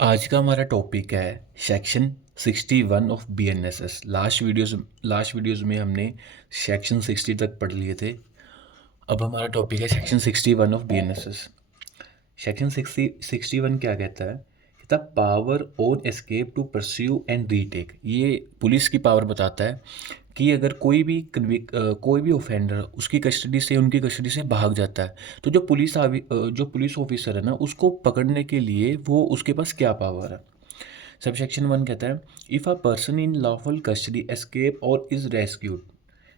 आज का हमारा टॉपिक है section 61 of BNSS. Last videos में हमने सेक्शन 60 तक पढ़ लिए थे। अब हमारा टॉपिक है सेक्शन 61 ऑफ बीएनएसएस। सेक्शन 61 क्या कहता है? कहता power on escape to pursue and retake. ये पुलिस की पावर बताता है कि अगर कोई भी ऑफेंडर उसकी कस्टडी से उनकी कस्टडी से भाग जाता है तो जो पुलिस ऑफिसर है ना उसको पकड़ने के लिए वो उसके पास क्या पावर है। सबसेक्शन 1 कहता है if a person in lawful custody escape or is rescued,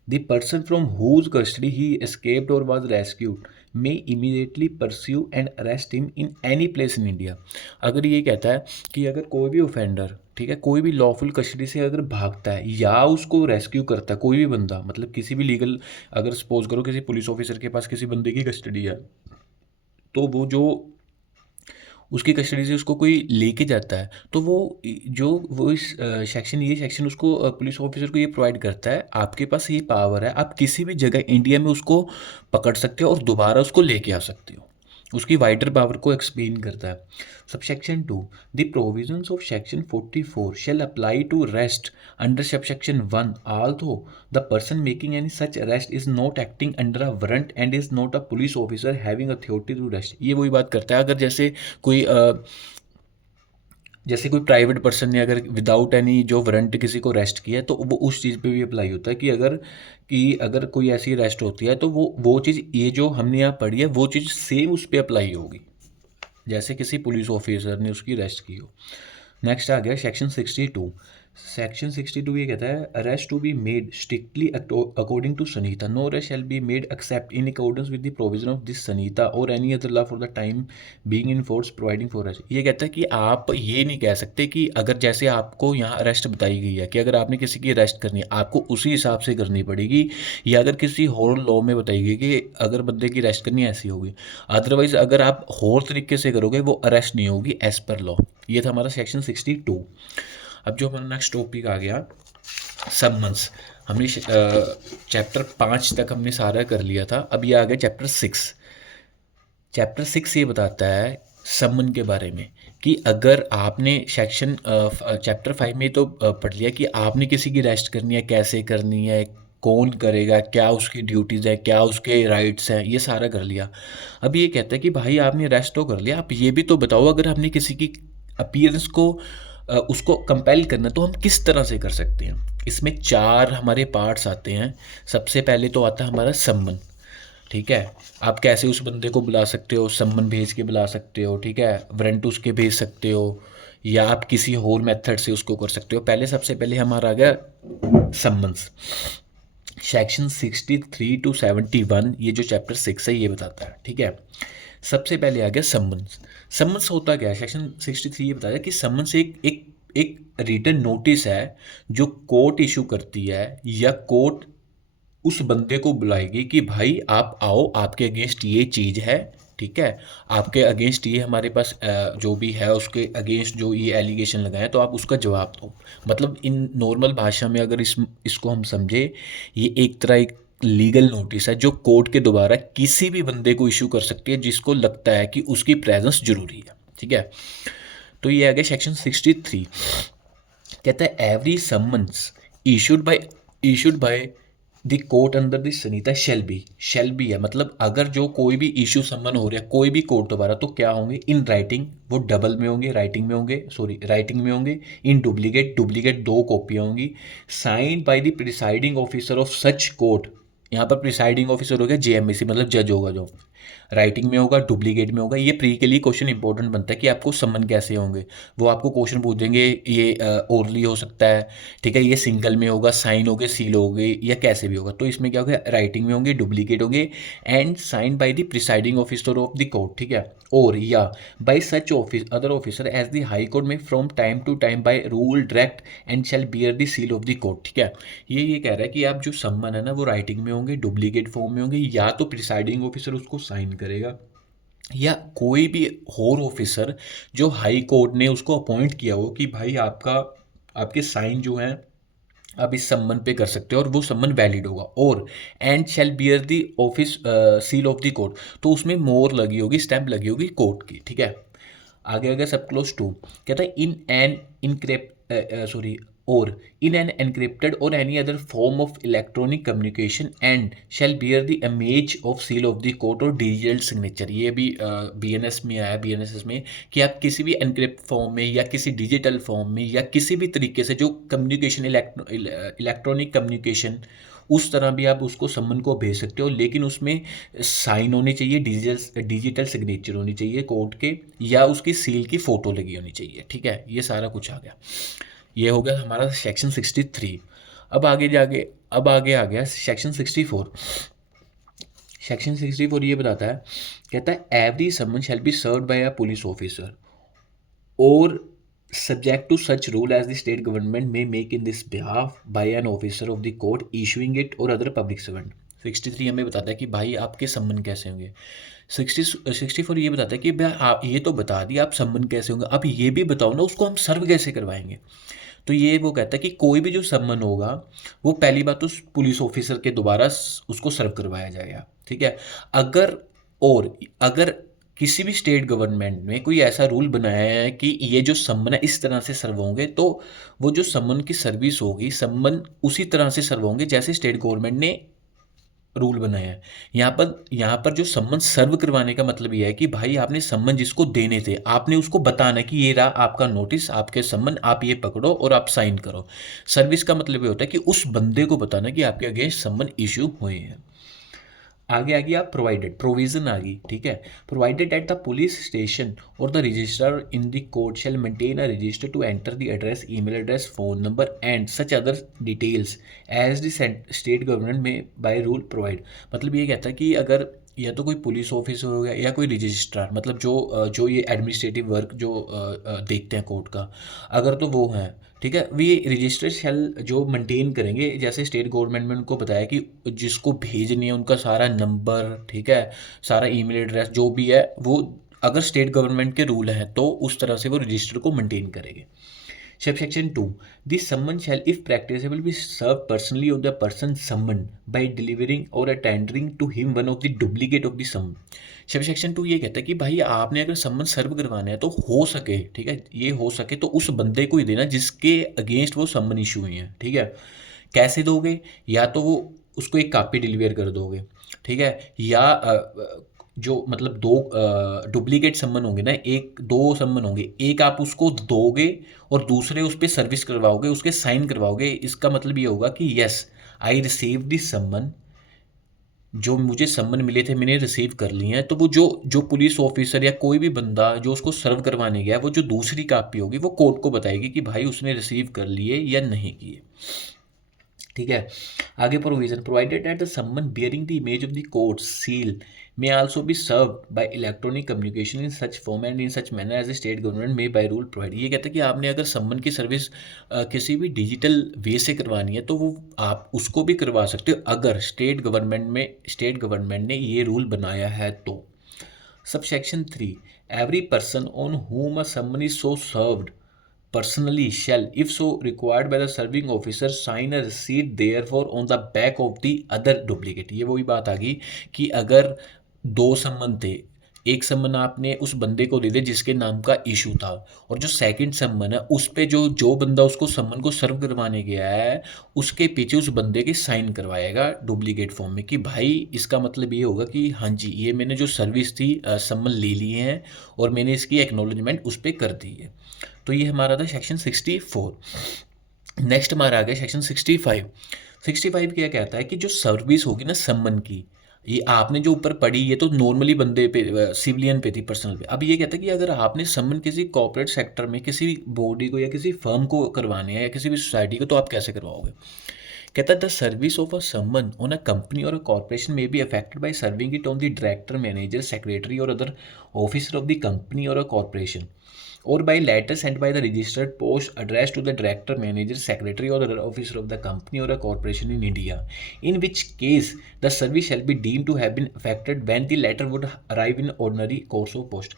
the person from whose custody he escaped or was rescued may immediately pursue and arrest him in any place in India. अगर ये कहता है कि अगर कोई भी offender, ठीक है, कोई भी लॉफुल कस्टडी से अगर भागता है या उसको रेस्क्यू करता है कोई भी बंदा, मतलब किसी भी लीगल, अगर सपोज करो किसी पुलिस ऑफिसर के पास किसी बंदे की कस्टडी है तो वो जो उसकी कस्टडी से उसको कोई लेके जाता है तो वो इस सेक्शन उसको पुलिस ऑफिसर को ये प्रोवाइड करता है, आपके पास ये पावर है, आप किसी भी जगह इंडिया में उसको पकड़ सकते हो और दोबारा उसको लेके आ सकते हो। उसकी वाइडर पावर को एक्सप्लेन करता है। Subsection 2, the provisions of section 44 shall apply to arrest under subsection 1 although the person making any such arrest is not acting under a warrant and is not a police officer having authority to arrest। ये वही बात करता है, अगर कोई जैसे कोई private person ने अगर विदाउट एनी जो वारंट किसी को अरेस्ट किया है तो वो उस चीज़ पे भी अप्लाई होता है कि अगर कोई ऐसी अरेस्ट होती है तो वो चीज़ ये जो हमने यहाँ पढ़ी है वो चीज़ सेम उस पर अप्लाई होगी जैसे किसी पुलिस ऑफिसर ने उसकी अरेस्ट की हो। नेक्स्ट आ गया सेक्शन 62। सेक्शन 62 ये कहता है arrest to be made strictly according to Sanhita, no arrest shall be made except in accordance with the provision of this Sanhita or any other law for the time being in force providing for arrest. ये कहता है कि आप ये नहीं कह सकते कि अगर जैसे आपको यहाँ अरेस्ट बताई गई है कि अगर आपने किसी की अरेस्ट करनी है आपको उसी हिसाब से करनी पड़ेगी, या अगर किसी और लॉ में बताई गई कि अगर बंदे की अरेस्ट करनी है ऐसी होगी, अदरवाइज अगर आप और तरीके से करोगे वो अरेस्ट नहीं होगी एज पर लॉ। ये था हमारा सेक्शन 62। अब जो हमारा नेक्स्ट टॉपिक आ गया सबमन्स। हमने चैप्टर 5 तक हमने सारा कर लिया था, अब ये आ गया चैप्टर 6। चैप्टर 6 ये बताता है समन के बारे में कि अगर आपने चैप्टर 5 में तो पढ़ लिया कि आपने किसी की अरेस्ट करनी है, कैसे करनी है, कौन करेगा, क्या उसकी ड्यूटीज़ है, क्या उसके राइट्स हैं, ये सारा कर लिया। अब ये कहता है कि भाई आपने अरेस्ट तो कर लिया, आप ये भी तो बताओ अगर हमने किसी की अपीयरेंस को उसको कंपेल करना तो हम किस तरह से कर सकते हैं। इसमें 4 हमारे पार्ट्स आते हैं। सबसे पहले तो आता है हमारा सम्मन, ठीक है, आप कैसे उस बंदे को बुला सकते हो, सम्मन भेज के बुला सकते हो, ठीक है, वारंट उसके भेज सकते हो या आप किसी और मेथड से उसको कर सकते हो। सबसे पहले हमारा आ गया सम्मन्स। सेक्शन 63 टू 71 ये जो चैप्टर 6 है ये बताता है, ठीक है। सबसे पहले आ गया सम्मन्स। सम्मन्स होता क्या है? सेक्शन 63 ये बताया कि सम्मन्स एक रिटन नोटिस है जो कोर्ट इशू करती है या कोर्ट उस बंदे को बुलाएगी कि भाई आप आओ, आपके अगेंस्ट ये चीज़ है, ठीक है, आपके अगेंस्ट ये हमारे पास जो भी है उसके अगेंस्ट जो ये एलिगेशन लगाए तो आप उसका जवाब दो। मतलब इन नॉर्मल भाषा में अगर इसको हम समझे, ये एक लीगल नोटिस है जो कोर्ट के द्वारा किसी भी बंदे को इशू कर सकती है जिसको लगता है कि उसकी प्रेजेंस जरूरी है, ठीक है। तो ये आ गया सेक्शन 63। कहता है every summons issued by the court under the Sunita shall be है, मतलब अगर जो कोई भी इशू समन हो रहा है कोई भी कोर्ट द्वारा तो क्या होंगे, इन राइटिंग, वो डबल में होंगे, राइटिंग में होंगे, इन डुप्लीकेट 2 कॉपियाँ होंगी, signed by the presiding officer of such court. यहाँ पर प्रिसाइडिंग ऑफिसर हो गया जेएमएसी, मतलब जज होगा जो, राइटिंग में होगा, डुप्लीकेट में होगा। ये प्री के लिए क्वेश्चन इंपॉर्टेंट बनता है कि आपको समन कैसे होंगे। वो आपको क्वेश्चन पूछ देंगे ये ओरली हो सकता है, ठीक है, ये सिंगल में होगा, साइन होगे, सील होगे या कैसे भी होगा। तो इसमें क्या होगा, राइटिंग में होंगे, डुप्लीकेट होंगे and sign by the presiding officer of the court, ठीक है, और या by such other officer as the high court may from time to time by rule direct and shall bear the seal of the court, ठीक है। ये कह रहा है कि आप जो सम्मन है ना वो राइटिंग में होंगे, डुप्लीकेट फॉर्म में होंगे, या तो प्रिसाइडिंग ऑफिसर उसको साइन करेगा या कोई भी और ऑफिसर जो हाई कोर्ट ने उसको अपॉइंट किया हो कि भाई आपके साइन जो हैं आप इस सम्मन पे कर सकते हो और वो सम्मन वैलिड होगा। और and shall bear the office seal of the court, तो उसमें मोहर लगी होगी, स्टैंप लगी होगी कोर्ट की, ठीक है। आगे आ गया सब क्लोज 2, कहता है इन एन सॉरी और in an encrypted or any other form of electronic communication and shall bear the image of seal of the court और digital signature। ये भी BNS में आया, BNSS में, कि आप किसी भी encrypt फॉर्म में या किसी डिजिटल फॉर्म में या किसी भी तरीके से जो कम्युनिकेशन इलेक्ट्रॉनिक कम्युनिकेशन, उस तरह भी आप उसको सम्मन को भेज सकते हो, लेकिन उसमें साइन होनी चाहिए, डिजिटल सिग्नेचर होनी चाहिए कोर्ट के, या उसकी सील की फ़ोटो लगी होनी चाहिए। ठीक है, ये सारा कुछ आ गया। ये हो गया हमारा सेक्शन 63। अब आगे आ गया सेक्शन 64। सेक्शन 64 ये बताता है, कहता है every summon shall be served by a police officer और subject to such rule as the state government may make in this behalf by an officer of the court issuing it or other public servant। 63 हमें बताता है कि भाई आपके सम्मन कैसे होंगे। 64 ये बताता है कि भाई आप ये तो बता दिया आप सम्मन कैसे होंगे, अब ये भी बताओ ना उसको हम सर्व कैसे करवाएंगे। तो ये वो कहता है कि कोई भी जो सम्मन होगा वो पहली बात तो पुलिस ऑफिसर के द्वारा उसको सर्व करवाया जाएगा। ठीक है, अगर अगर किसी भी स्टेट गवर्नमेंट ने कोई ऐसा रूल बनाया है कि ये जो सम्मन है इस तरह से सर्व होंगे, तो वो जो सम्मन की सर्विस होगी, सम्मन उसी तरह से सर्व होंगे जैसे स्टेट गवर्नमेंट ने रूल बनाया है। यहाँ पर जो सम्मन सर्व करवाने का मतलब ये है कि भाई आपने सम्मन जिसको देने थे आपने उसको बताना कि ये रहा आपका नोटिस, आपके सम्मन, आप ये पकड़ो और आप साइन करो। सर्विस का मतलब ये होता है कि उस बंदे को बताना कि आपके अगेंस्ट सम्मन इशू हुए हैं। आगे आ गई आप प्रोवाइडेड, प्रोविजन आ गई। ठीक है, provided at the police station or the registrar in the court shall maintain a register to enter the address, email address, phone number and such other details as the state government may by rule provide. मतलब ये कहता है कि अगर या तो कोई police officer हो गया या कोई रजिस्ट्रार, मतलब जो ये एडमिनिस्ट्रेटिव वर्क जो देखते हैं कोर्ट का, अगर तो वो हैं, ठीक है, वे रजिस्टर शेल जो मेंटेन करेंगे, जैसे स्टेट गवर्नमेंट में उनको बताया कि जिसको भेजनी है उनका सारा नंबर, ठीक है, सारा ईमेल एड्रेस जो भी है, वो अगर स्टेट गवर्नमेंट के रूल हैं तो उस तरह से वो रजिस्टर को मेंटेन करेंगे। Subsection 2. The summon shall, if practicable, be served personally on the person summoned by delivering or tendering to him one of the duplicate of the summon। Subsection 2 ये कहता है कि भाई आपने अगर सम्मन सर्व करवाना है तो हो सके, ठीक है, ये हो सके तो उस बंदे को ही देना जिसके अगेंस्ट वो सम्मन इशू हुई है। ठीक है, कैसे दोगे? या तो वो उसको एक कॉपी डिलीवर कर दोगे, ठीक है, या जो मतलब दो डुप्लीकेट सम्मन होंगे ना, एक दो सम्मन होंगे, एक आप उसको दोगे और दूसरे उस पर सर्विस करवाओगे, उसके साइन करवाओगे। इसका मतलब ये होगा कि यस आई रिसीव दिस सम्मन, जो मुझे सम्मन मिले थे मैंने रिसीव कर लिए हैं। तो वो जो पुलिस ऑफिसर या कोई भी बंदा जो उसको सर्व करवाने गया, वो जो दूसरी कापी होगी वो कोर्ट को बताएगी कि भाई उसने रिसीव कर लिए या नहीं किए। ठीक है, आगे प्रोविजन, प्रोवाइडेड एट द सम्मन bearing the image of the court seal may also be served by electronic communication in such form and in such manner as the state government may by rule provide। ये कहता है कि आपने अगर सम्मन की service किसी भी डिजिटल वे से करवानी है तो वो आप उसको भी करवा सकते हो अगर स्टेट गवर्नमेंट ने ये रूल बनाया है तो। Subsection 3, every person on whom a summon is so served personally shall, if so required by the serving officer, sign a receipt therefore on the back of the other duplicate। ये वही बात आ गई कि अगर दो सम्मन थे, एक सम्मन आपने उस बंदे को दे दे जिसके नाम का इशू था, और जो सेकंड सम्मन है उस पे जो बंदा उसको सम्मन को सर्व करवाने गया है उसके पीछे उस बंदे की साइन करवाएगा डुप्लीकेट फॉर्म में कि भाई इसका मतलब ये होगा कि हाँ जी ये मैंने जो सर्विस थी सम्मन ले लिए हैं और मैंने इसकी एक्नॉलेजमेंट उस पर कर दी है। तो ये हमारा था सेक्शन 64। नेक्स्ट हमारा आ गया सेक्शन 65। 65 क्या कहता है कि जो सर्विस होगी ना सम्मन की, ये आपने जो ऊपर पढ़ी ये तो नॉर्मली बंदे पे सिविलियन पे थी, पर्सनल पे। अब ये कहता है कि अगर आपने सम्मन किसी कॉर्पोरेट सेक्टर में किसी बॉडी को या किसी फर्म को करवाने हैं या किसी भी सोसाइटी को, तो आप कैसे करवाओगे? कहता है द सर्विस ऑफ अ सम्मन on a company or a corporation may be affected by serving it on the director, manager, secretary or other officer of the company or a corporation or by letter sent by the registered post addressed to the director, manager, secretary or other officer of the company or a corporation in India, in which case the service shall be deemed to have been affected when the letter would arrive in ordinary course of post।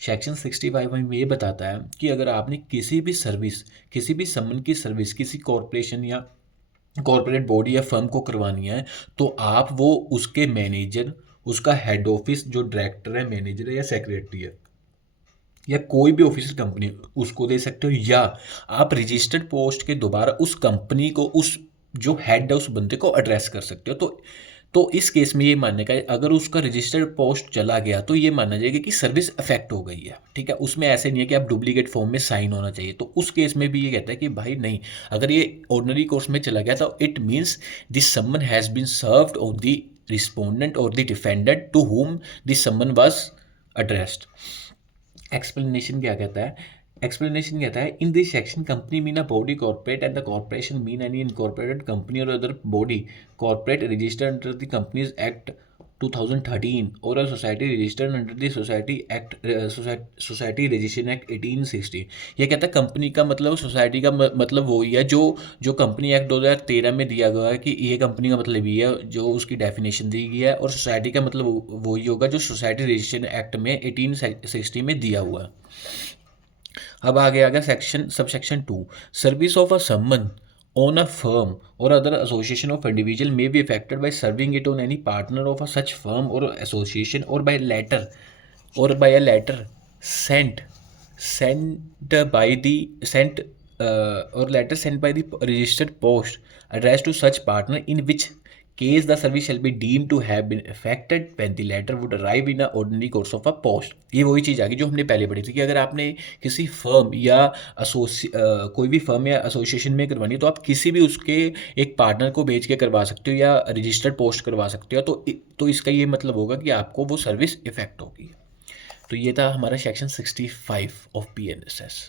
Section 65 में ये बताता है कि अगर आपने किसी भी service, किसी भी सम्मन की सर्विस किसी कॉरपोरेशन या कॉरपोरेट बॉडी या फर्म को करवानी है तो आप वो उसके मैनेजर, उसका हेड ऑफिस जो डायरेक्टर है, मैनेजर है या सेक्रेटरी है, या कोई भी ऑफिशियल कंपनी उसको दे सकते हो, या आप रजिस्टर्ड पोस्ट के दोबारा उस कंपनी को, उस जो हेड है उस बंदे को एड्रेस कर सकते हो। तो इस केस में ये मानने का है, अगर उसका रजिस्टर्ड पोस्ट चला गया तो ये माना जाएगा कि सर्विस अफेक्ट हो गई है, ठीक है। उसमें ऐसे नहीं है कि आप डुप्लीकेट फॉर्म में साइन होना चाहिए, तो उस केस में भी ये कहता है कि भाई नहीं, अगर ये ऑर्डिनरी कोर्स में चला गया तो it means this summon has been served on the respondent और the defendant to whom this summon was addressed। Explanation क्या कहता है? एक्सप्लेनेशन कहता है in this section company mean a body corporate and the corporation mean any incorporated company और other body corporate registered under the companies act 2013 और a society registered under the society act society registration act 1860। ये कहता है company का मतलब, society का मतलब वही है जो जो कंपनी एक्ट 2013 में दिया गया है कि ये कंपनी का मतलब ये है, जो उसकी डेफिनेशन दी गई है, और सोसाइटी का मतलब वही होगा जो सोसाइटी रजिस्ट्रेशन एक्ट में 1860 में दिया हुआ है। अब आगे आ गया section subsection 2, service of a summon on a firm or other association of individual may be affected by serving it on any partner of a such firm or association or by letter by a letter sent sent by the sent or letter sent by the registered post addressed to such partner, in which case the service shall be deemed to have been affected when the letter would arrive in a ordinary course of a post। ये वही चीज़ आ गई जो हमने पहले पढ़ी थी कि अगर आपने किसी फर्म या कोई भी फर्म या एसोसिएशन में करवानी है तो आप किसी भी उसके एक पार्टनर को भेज के करवा सकते हो या रजिस्टर्ड पोस्ट करवा सकते हो, तो इसका ये मतलब होगा कि आपको वो सर्विस इफेक्ट होगी। तो ये था हमारा सेक्शन 65 ऑफ PNSS।